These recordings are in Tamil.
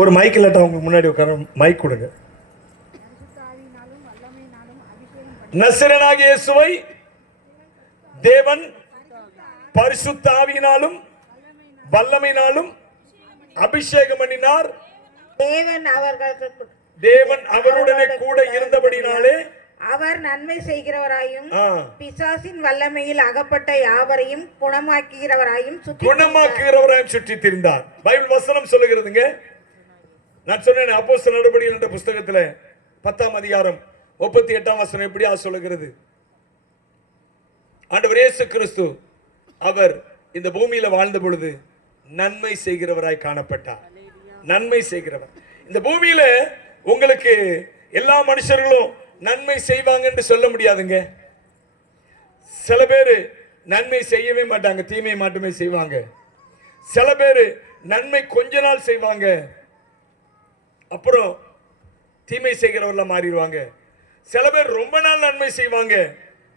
ஒரு மைக் இல்லாட்டா உங்களுக்கு முன்னாடி உட்கார மைக் கொடுங்க. நசரேயனாகிய இயேசுவை தேவன் பரிசுத்த ஆவியினாலும் வல்லமையினாலும் அபிஷேகம் பண்ணினார். தேவன் அவருடனே கூட இருந்தபடினாலே அவர் நன்மை செய்கிறவராயும் பிசாசின் வல்லமையில் அகப்பட்ட யாவரையும் குணமாக்குகிறவராயும் சுற்றி திரிந்தார். பைபிள் வசனம் சொல்லுகிறதுங்க. நான் சொன்னேன், அப்போஸ்தலர் நடபடிகள் என்ற புத்தகத்தில் 10ஆம் அதிகாரம் 38ஆம் வசனம் எப்படியா சொல்லுகிறது? ஆண்டவர் இயேசு கிறிஸ்து அவர் இந்த பூமியில வாழ்ந்த பொழுது நன்மை செய்கிறவராய் காணப்பட்டார். நன்மை செய்கிறவர். இந்த பூமியில உங்களுக்கு எல்லா மனுஷர்களும் நன்மை செய்வாங்க என்று சொல்ல முடியாதுங்க. சில பேர் நன்மை செய்யவே மாட்டாங்க, தீமை மட்டுமே செய்வாங்க. சில பேர் நன்மை கொஞ்ச நாள் செய்வாங்க, அப்புறம் தீமை செய்கிறவர்கள மாறிடுவாங்க. சில பேர் ரொம்ப நாள் நன்மை செய்வாங்க,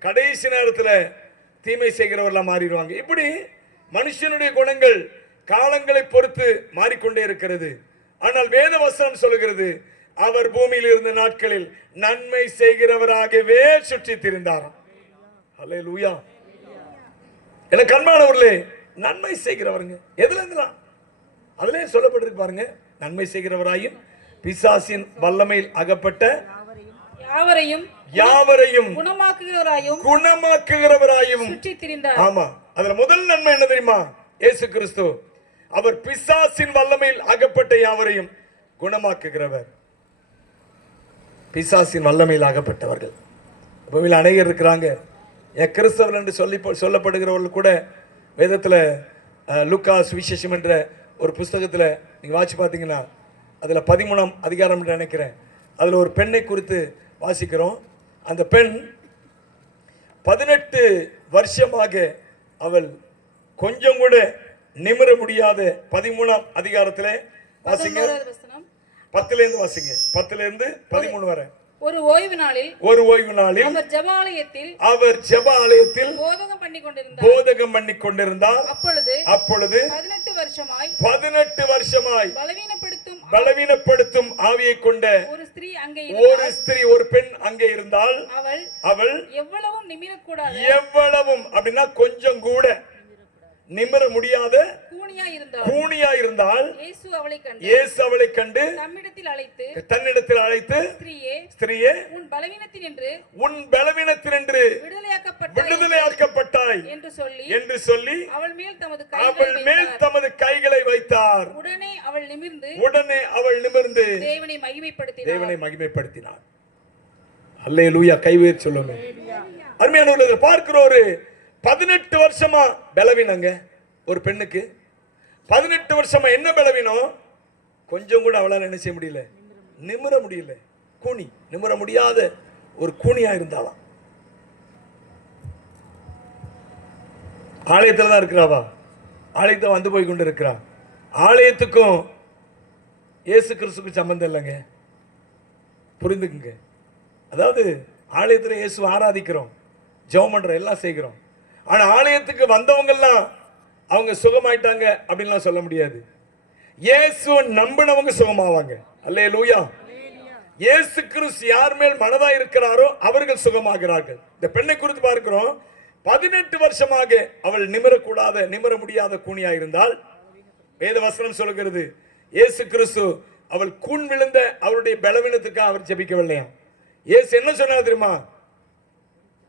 கடைசி நேரத்தில் தீமை செய்கிறவர்கள மாறிடுவாங்க. இப்படி மனுஷனுடைய குணங்கள் காலங்களை பொறுத்து மாறிக்கொண்டே இருக்கிறது. ஆனால் வேத வசனம் சொல்லுகிறது, அவர் பூமியில் இருந்த நாட்களில் நன்மை செய்கிறவராகவே சுற்றி திரிந்தாராம். அல்லேலூயா. எனக்கு அன்பானவர்களே, நன்மை செய்கிறவருங்க எதுல இருந்துலாம் அதுல சொல்லப்பட்டிருக்கு பாருங்க. நன்மை செய்கிறவராயும் பிசாசின் வல்லமையில் அகப்பட்ட யாவரையும் குணமாக்குகிறவராயும் சுற்றி திரிந்தார். ஆமா, அதுல முதல் நன்மை என்ன தெரியுமா? இயேசு கிறிஸ்து அவர் பிசாசின் வல்லமையில் அகப்பட்ட யாவரையும் குணமாக்குகிறவர். பிசாசின் வல்லமையில் ஆகப்பட்டவர்கள் பூமியில் அநேகர் இருக்கிறாங்க. கிறிஸ்தவர் என்று சொல்லப்படுகிறவர்கள் கூட வேதத்தில் லூக்கா சுவிசேஷம் என்ற ஒரு புஸ்தகத்தில் நீங்கள் வாசி பார்த்தீங்கன்னா அதில் 13ஆம் அதிகாரம் என்று நினைக்கிறேன், அதில் ஒரு பெண்ணை குறித்து வாசிக்கிறோம். அந்த பெண் 18 வருஷமாக அவள் கொஞ்சம் கூட நிமிர முடியாத 13ஆம் அதிகாரத்தில் வாசிங்க, 10லேருந்து வாசிங்க, 10லேருந்து 13 வரை. ஒரு ஓய்வு நாளில் அவர் ஜெப ஆலயத்தில் போதகம் பண்ணி கொண்டிருந்தார். அப்பொழுது 18 வருஷமாய் பலவீனப்படுத்தும் ஆவியை கொண்ட ஒரு ஸ்திரீ ஒரு பெண் அங்கே இருந்தால் அவள் எவ்வளவும் அப்படின்னா கொஞ்சம் கூட நிமிர முடியாத கூனியா இருந்தால் இயேசு அவளை கண்டு தன்னிடத்தில் அழைத்து ஸ்திரீயே உன் பலவீனத்தினின்று விடுதலையாக்கப்பட்டாய் என்று சொல்லி அவள் மேல் தமது கைகளை வைத்தார். உடனே அவள் நிமிர்ந்து தேவனை மகிமைப்படுத்தினார். அல்லேலூயா. கை உயர்த்தி சொல்லுங்க. அருமையானவர்களே, பார்க்கிற ஒரு 18 வருஷமா பலவீனங்க ஒரு பெண்ணுக்கு. 18 வருஷமா என்ன பலவீனம்? கொஞ்சம் கூட அவளால் என்ன செய்ய முடியல, நிமிர முடியல. கூனி, நிமிர முடியாத ஒரு கூனியா இருந்தாலாம். ஆலயத்தில் தான் இருக்கிறாவா? ஆலயத்தை வந்து போய் கொண்டு இருக்கிறா. ஆலயத்துக்கும் இயேசு கிறிஸ்துக்கு சம்பந்தம் இல்லைங்க, புரிந்துக்குங்க. அதாவது ஆலயத்தில் இயேசு ஆராதிக்கிறோம், ஜெபம் பண்றோம், எல்லாம் செய்கிறோம். ஆனா ஆலயத்துக்கு வந்தவங்க எல்லாம் அவங்க சுகமாயிட்டாங்க அப்படின்லாம் சொல்ல முடியாது. இயேசுவை நம்பினவங்க சுகமாவாங்க. அல்லேலூயா. இயேசு கிறிஸ்து யார் மேல் மனதா இருக்கிறாரோ அவர்கள் சுகமாகிறார்கள். இந்த பெண்ணை குறித்து பார்க்கிறோம். 18 வருஷமாக அவள் நிமிர முடியாத கூனியா இருந்தால் வேத வசனம் சொல்லுகிறது, இயேசு கிறிஸ்து அவள் கூன் விழுந்த அவருடைய பலவீனத்துக்காக அவர் ஜெபிக்கவில்லையா? இயேசு என்ன சொன்னார் தெரியுமா?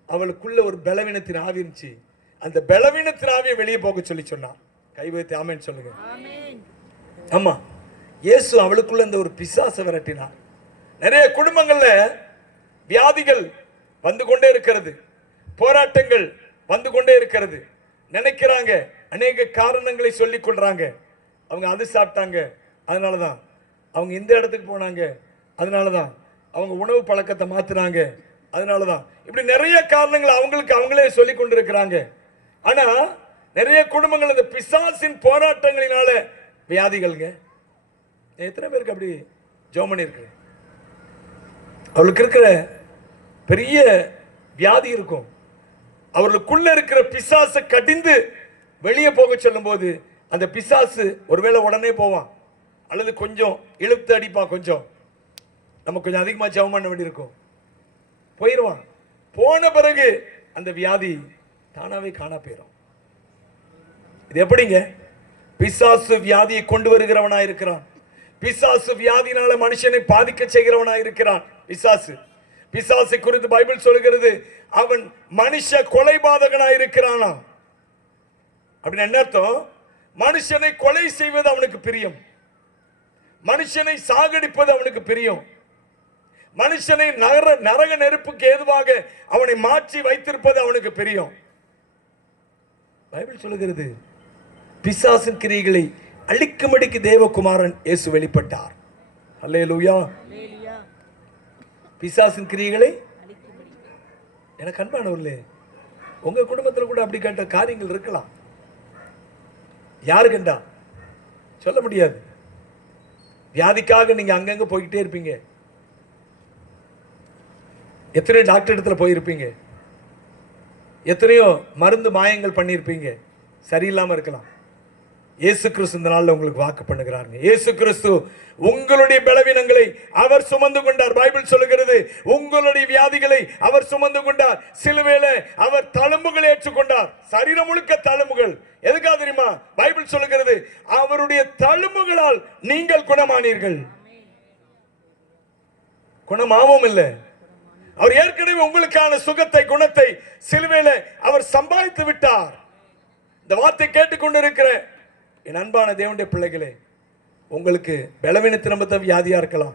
அவளுக்குள்ள ஒரு பலவீனத்தின் ஆவி இருந்துச்சு, அந்த பலவீனத்தின் ஆவியை வெளியே போக சொல்லி சொன்னார். கை வைத்து ஆமென் சொல்லுங்க. ஆமா, இயேசு அவளுக்குள்ள அந்த ஒரு பிசாசை விரட்டினார். நிறைய குடும்பங்கள்ல வியாதிகள் வந்து கொண்டே இருக்கிறது, போராட்டங்கள் வந்து கொண்டே இருக்கிறது. நினைக்கிறாங்க, அநேக காரணங்களை சொல்லிக் கொள்றாங்க. அவங்க அது சாப்பிட்டாங்க, அதனாலதான் அவங்க இந்த இடத்துக்கு போனாங்க, அதனாலதான் அவங்க உணவு பழக்கத்தை மாத்தினாங்க, அதனாலதான் இப்படி நிறைய காரணங்கள் அவங்களுக்கு அவங்களே சொல்லிக் கொண்டிருக்கிறாங்க. ஆனா நிறைய குடும்பங்கள் இந்த பிசாசின் போராட்டங்களினால வியாதிகள்ங்க. எத்தனை பேருக்கு அப்படி ஜெபம் இருக்கு? அவளுக்கு இருக்கிற பெரிய வியாதி இருக்கும், அவர்களுக்குள்ள இருக்கிற பிசாசை கடிந்து வெளியே போக சொல்லும் போது அந்த பிசாசு ஒருவேளை உடனே போவான், அல்லது கொஞ்சம் இழுத்து அடிப்பா, கொஞ்சம் நம்ம கொஞ்சம் அதிகமா ஜெபம் பண்ண வேண்டியிருக்கும். போயிடுவான். போன பிறகு அந்த வியாதி தானாவே காணா போயிடும். இது எப்படிங்க? பிசாசு வியாதியை கொண்டு வருகிறவனா இருக்கிறான். பிசாசு வியாதினால மனுஷனை பாதிக்க செய்கிறவனா இருக்கிறான். பிசாசை குறித்து பைபிள் சொல்கிறது, அவன் மனுஷ கொலைபாதகனா இருக்கிறானா. அப்படின்னு என்ன அர்த்தம்? மனுஷனை கொலை செய்வது அவனுக்கு பிரியம், மனுஷனை சாகடிப்பது அவனுக்கு பிரியம், மனுஷனை நரக நெருப்புக்கு ஏதுவாக அவனை மாற்றி வைத்திருப்பது அவனுக்கு பிரியம். பைபிள் சொல்லுகிறது, பிசாசின் கிரியைகளை அழிக்கும்படிக்கு தேவகுமாரன் இயேசு வெளிப்பட்டார். அல்லேலூயா. பிசாசின் கிரியைகளை எனக்கு அன்பானவர்களே, உங்க குடும்பத்தில் கூட அப்படி கேட்ட காரியங்கள் இருக்கலாம். யாரு கண்டா சொல்ல முடியாது. வியாதிக்காக நீங்க அங்கங்க போய்கிட்டே இருப்பீங்க. எத்தனையோ டாக்டர் இடத்துல போயிருப்பீங்க, எத்தனையோ மருந்து மாயங்கள் பண்ணியிருப்பீங்க, சரியில்லாம இருக்கலாம். இயேசு கிறிஸ்து இந்த நாளில் உங்களுக்கு வாக்கு பண்ணுகிறாருங்க. இயேசு கிறிஸ்து உங்களுடைய பலவீனங்களை அவர் சுமந்து கொண்டார். பைபிள் சொல்லுகிறது, உங்களுடைய வியாதிகளை அவர் சுமந்து கொண்டார். சிலுவையில அவர் தழும்புகளை ஏற்றுக்கொண்டார். சரீரம் முழுக்க தழும்புகள். எதுக்காக தெரியுமா? பைபிள் சொல்லுகிறது, அவருடைய தழும்புகளால் நீங்கள் குணமானீர்கள். குணமாவும் இல்லை, அவர் ஏற்கனவே உங்களுக்கான சுகத்தை, குணத்தை சிலுவையில அவர் சம்பாதித்து விட்டார். இந்த வார்த்தை கேட்டுக்கொண்டிருக்கிற என் அன்பான தேவனுடைய பிள்ளைகளே, உங்களுக்கு பலவீனத்தின் நிமித்தம் வியாதியா இருக்கலாம்,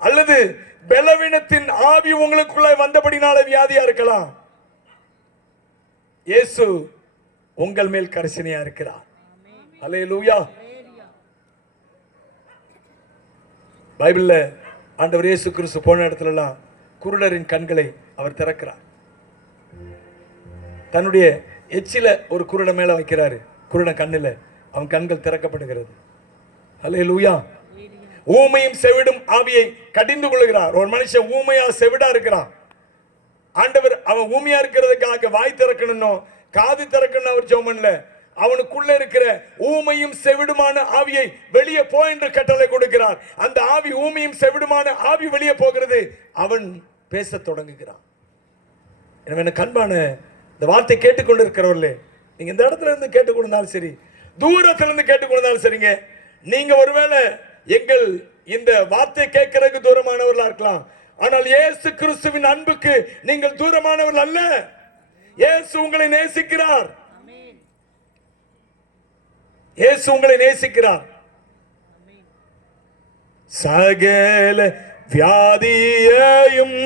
அல்லது பலவீனத்தின் ஆவி உங்களுக்குள்ள வந்தபடினால வியாதியா இருக்கலாம். இயேசு உங்கள் மேல் கரிசனையா இருக்கிறார். அல்லேலூயா. பைபிள்ல ஆண்டவர் இயேசு கிறிஸ்து போன இடத்துல எல்லாம் குருடரின் கண்களை அவர் திறக்கிறார். தன்னுடைய எச்சில ஒரு குருட மேல வைக்கிறாரு. குருடன் கண்ணில் அவன் கண்கள் திறக்கப்படுகிறது. அல்லேலூயா. ஊமையும் செவிடும் ஆவியை கடிந்து கொள்கிறார். ஒரு மனுஷன் ஊமையா செவிடா இருக்கிறான். ஆண்டவர் அவன் ஊமையா இருக்கிறதுக்காக வாய் திறக்கணும், காது திறக்கணும் அவர் ஜெபம் பண்ணல. அவனுக்குள்ள இருக்கிற ஊமையும் செவிடுமான ஆவியை வெளியே போ என்று கட்டளை கொடுக்கிறார். அந்த ஆவி, ஊமையும் செவிடுமான ஆவி வெளியே போகிறது. அவன் பேச தொடங்குகிறான். எனவே கண்பான இந்த வார்த்தை கேட்டுக்கொண்டிருக்கிறவர்களே, நீங்க இந்த இடத்துல இருந்து கேட்டுக்கொண்டாலும் சரி, தூரத்துல இருந்து கேட்டுக்கொண்டாலும் சரிங்க, நீங்க ஒருவேளை எங்கள் இந்த வார்த்தை கேட்கறதுக்கு தூரமானவர்களா இருக்கலாம். ஆனால் இயேசு கிறிஸ்துவின் அன்புக்கு நீங்கள் தூரமானவர்கள் அல்ல. இயேசு உங்களை நேசிக்கிறார். இயேசு உங்களை நேசிக்கிறார். சகல வியாதியையும்